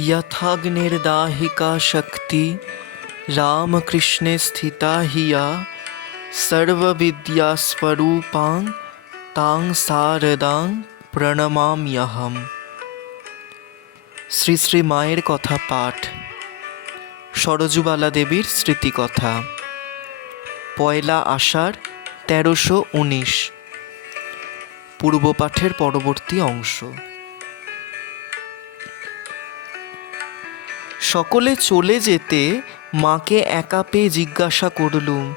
यथाग्निर्दाहिका शक्ति रामकृष्णे स्थिता हि या सर्वविद्यास्वरूपां তাং শারদাং প্রণমাম্যহম শ্রী শ্রী মায়ের কথা পাঠ সরজুবালা দেবীর স্মৃতিকথা পয়লা আষাঢ় তেরোশো উনিশ পূর্বপাঠের পরবর্তী অংশ সকলে চলে যেতে মাকে একা পেয়ে জিজ্ঞাসা করলুম,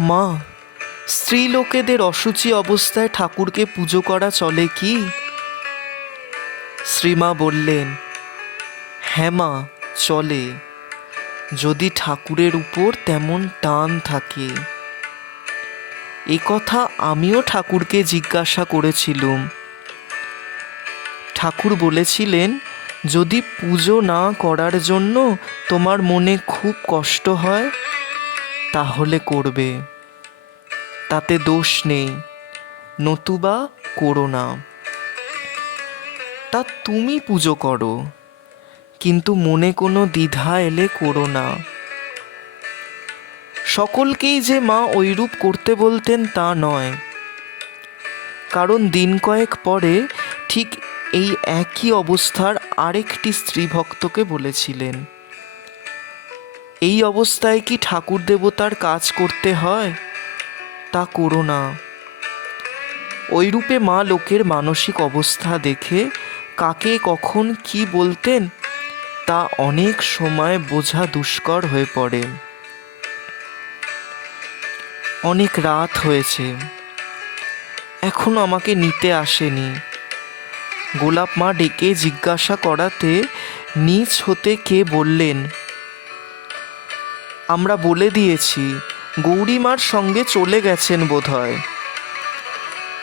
মা, স্ত্রীলোকেদের অসুচি অবস্থায় ঠাকুরকে পুজো করা চলে কি? শ্রীমা বললেন হ্যাঁ মা, চলে। যদি ঠাকুরের উপর তেমন টান থাকে। এ কথা আমিও ঠাকুরকে জিজ্ঞাসা করেছিলুম। ঠাকুর বলেছিলেন যদি পুজো না করার জন্য তোমার মনে খুব কষ্ট হয়, তাহলে করবে। তাতে দোষ নেই, নতুবা করো না। তা তুমি পুজো করো, কিন্তু মনে কোনো দ্বিধা এলে করো না। সকলকেই যে মা ঐরূপ করতে বলতেন তা নয়। কারণ দিন কয়েক পরে ঠিক এই একই অবস্থার আরেকটি স্ত্রী ভক্তকে বলেছিলেন, এই অবস্থায় কি ঠাকুর দেবতার কাজ করতে হয়? তা করো না। ওইরূপে মা লোকের মানসিক অবস্থা দেখে কাকে কখন কি বলতেন তা অনেক সময় বোঝা দুষ্কর হয়ে পড়ে। অনেক রাত হয়েছে। এখনও আমাকে নিতে আসেনি। গোলাপ মা ডেকে জিজ্ঞাসা করাতে নিচ হতে কে বললেন, আমরা বলে দিয়েছি গৌরীমার সঙ্গে চলে গেছেন বোধহয়।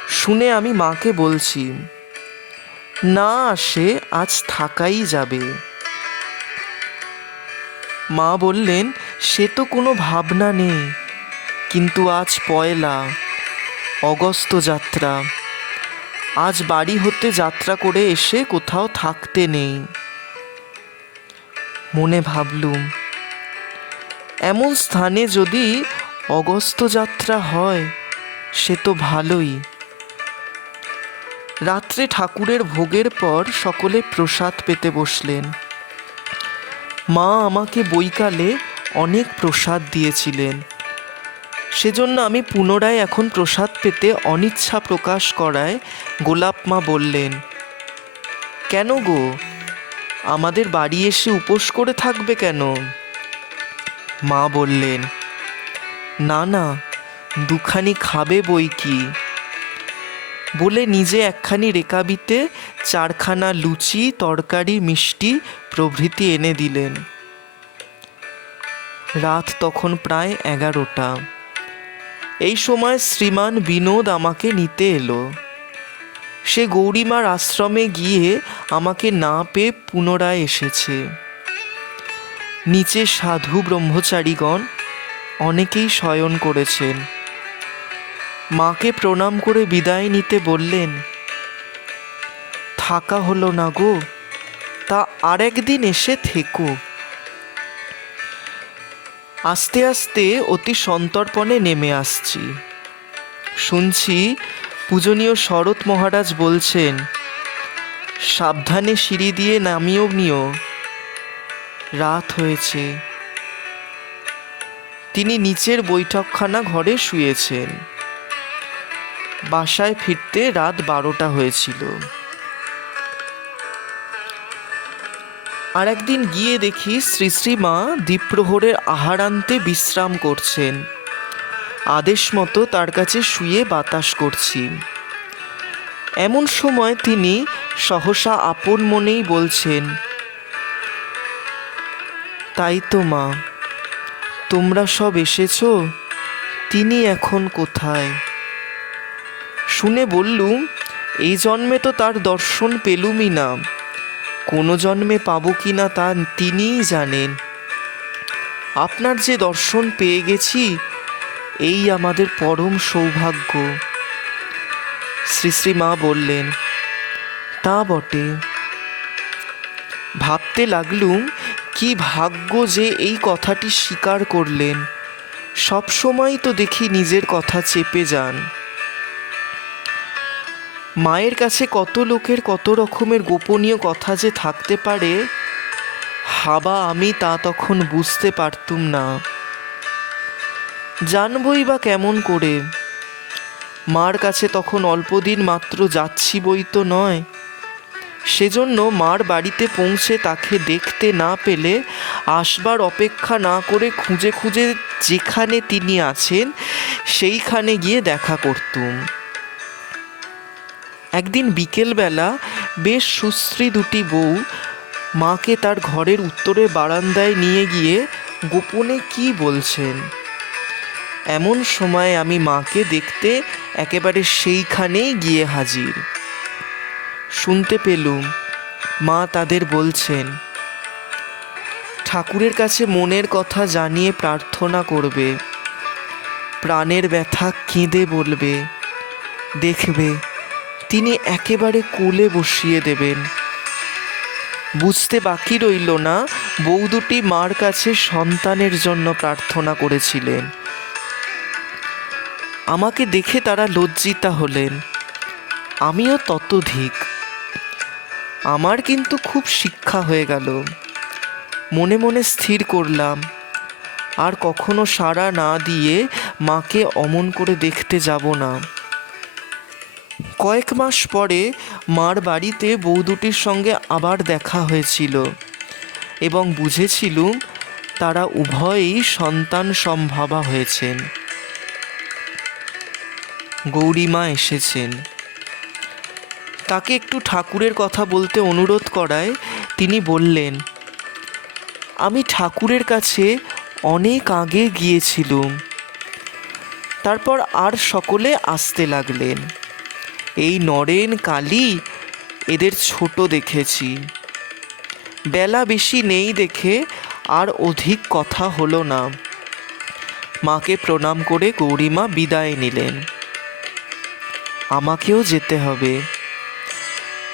শুনে আমি মাকে বলছি, না আসে, আজ থাকাই যাবে। মা বললেন, সে তো কোনো ভাবনা নেই, কিন্তু আজ পয়লা, অগস্ত যাত্রা। আজ বাড়ি হতে যাত্রা করে এসে কোথাও থাকতে নেই। মনে ভাবলুম, এমন স্থানে যদি অগস্ত যাত্রা হয়, সে তো ভালোই। রাত্রে ঠাকুরের ভোগের পর সকলে প্রসাদ পেতে বসলেন। মা আমাকে বইকালে অনেক প্রসাদ দিয়েছিলেন। সেজন্য আমি পুনরায় এখন প্রসাদ পেতে অনিচ্ছা প্রকাশ করায় গোলাপ মা বললেন, কেন গো? আমাদের বাড়ি এসে উপোস করে থাকবে কেন? মা বললেন, না না, দুখানি খাবে বই কি? বলে নিজে একখানি রেকাবিতে চারখানা লুচি, তরকারি, মিষ্টি প্রভৃতি এনে দিলেন। রাত তখন প্রায় এগারোটা। এই সময় শ্রীমান বিনোদ আমাকে নিতে এলো। সে গৌরীমার আশ্রমে গিয়ে আমাকে না পেয়ে পুনরায় এসেছে। নিচে সাধু ব্রহ্মচারীগণ অনেকেই শয়ন করেছেন। মাকে প্রণাম করে বিদায় নিতে বললেন, থাকা হলো না গো, তা আরেকদিন এসে থেকো। আস্তে আস্তে অতি সন্তর্পণে নেমে আসছি। শুনছি পূজনীয় শরৎ মহারাজ বলছেন, সাবধানে সিঁড়ি দিয়ে নামিও নিও। রাত হয়েছে। তিনি নিচের বৈঠকখানা ঘরে শুয়েছেন। বাসায় ফিরতে রাত বারোটা হয়েছিল। আর একদিন গিয়ে দেখি শ্রী শ্রীমা দ্বীপ্রহরের আহারান্তে বিশ্রাম করছেন। আদেশ মতো তার কাছে শুয়ে বাতাস করছি। এমন সময় তিনি সহসা আপন মনেই বলছেন, তাই তো মা, তোমরা সব এসেছ, তিনি এখন কোথায়? শুনে বললুম, এই জন্মে তো তার দর্শন পেলুমই না। কোনো জন্মে পাবো কি না তা তিনিই জানেন। আপনার যে দর্শন পেয়ে গেছি, এই আমাদের পরম সৌভাগ্য। শ্রী শ্রী মা বললেন, তা বটে। ভাবতে লাগলুম, কি ভাগ্য যে এই কথাটি স্বীকার করলেন। সবসময় তো দেখি নিজের কথা চেপে যান। মায়ের কাছে কত লোকের কত রকমের গোপনীয় কথা যে থাকতে পারে, হাবা আমি তা তখন বুঝতে পারতুম না। জানবই বা কেমন করে? মার কাছে তখন অল্পদিন মাত্র যাচ্ছি বই তো নয়। সেজন্য মার বাড়িতে পৌঁছে তাকে দেখতে না পেলে আসবার অপেক্ষা না করে খুঁজে খুঁজে যেখানে তিনি আছেন, সেইখানে গিয়ে দেখা করতুম। একদিন বিকেলবেলা বেশ সুশ্রী দুটি বউ মাকে তার ঘরের উত্তরের বারান্দায় নিয়ে গিয়ে গোপনে কি বলছেন? এমন সময় আমি মাকে দেখতে একেবারে সেইখানেই গিয়ে হাজির। শুনতে পেলুম, মা তাদের বলছেন, ঠাকুরের কাছে মনের কথা জানিয়ে প্রার্থনা করবে। প্রাণের ব্যথা কেঁদে বলবে। দেখবে তিনি একেবারে কোলে বসিয়ে দেবেন। বুঝতে বাকি রইল না, বউ দুটি মার কাছে সন্তানের জন্য প্রার্থনা করেছিলেন। আমাকে দেখে তারা লজ্জিতা হলেন। আমিও ততোধিক। আমার কিন্তু খুব শিক্ষা হয়ে গেল। মনে মনে স্থির করলাম। আর কখনো সাড়া না দিয়ে মাকে অমন করে দেখতে যাব না। কয়েক মাস পরে মার বাড়িতে বউ দুটির সঙ্গে আবার দেখা হয়েছিল এবং বুঝেছিলুম তারা উভয়েই সন্তান সম্ভাবা হয়েছেন। গৌরীমা এসেছেন। তাকে একটু ঠাকুরের কথা বলতে অনুরোধ করায় তিনি বললেন, আমি ঠাকুরের কাছে অনেক আগে গিয়েছিলুম। তারপর আর সকলে আসতে লাগলেন। এই নরেন কালী এদের ছোট দেখেছি। বেলা বেশি নেই দেখে আর অধিক কথা হলো না। মাকে প্রণাম করে গৌরীমা বিদায় নিলেন। আমাকেও যেতে হবে।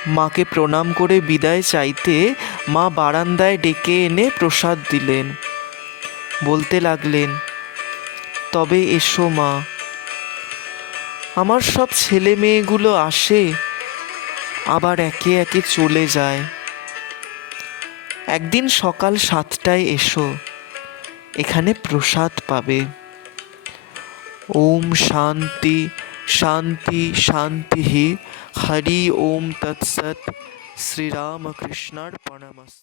মাকে প্রণাম করে বিদায় চাইতে মা বারান্দায় ডেকে এনে প্রসাদ দিলেন। বলতে লাগলেন, তবে এসো মা আমার সব ছেলে মেয়েগুলো আসে, আবার একে একে চলে যায়। একদিন সকাল সাতটায় এসো, এখানে প্রসাদ পাবে। ওম শান্তি শান্তি শান্তি হি, হরি ওম তৎসৎ শ্রীরামকৃষ্ণার প্রণামস্ত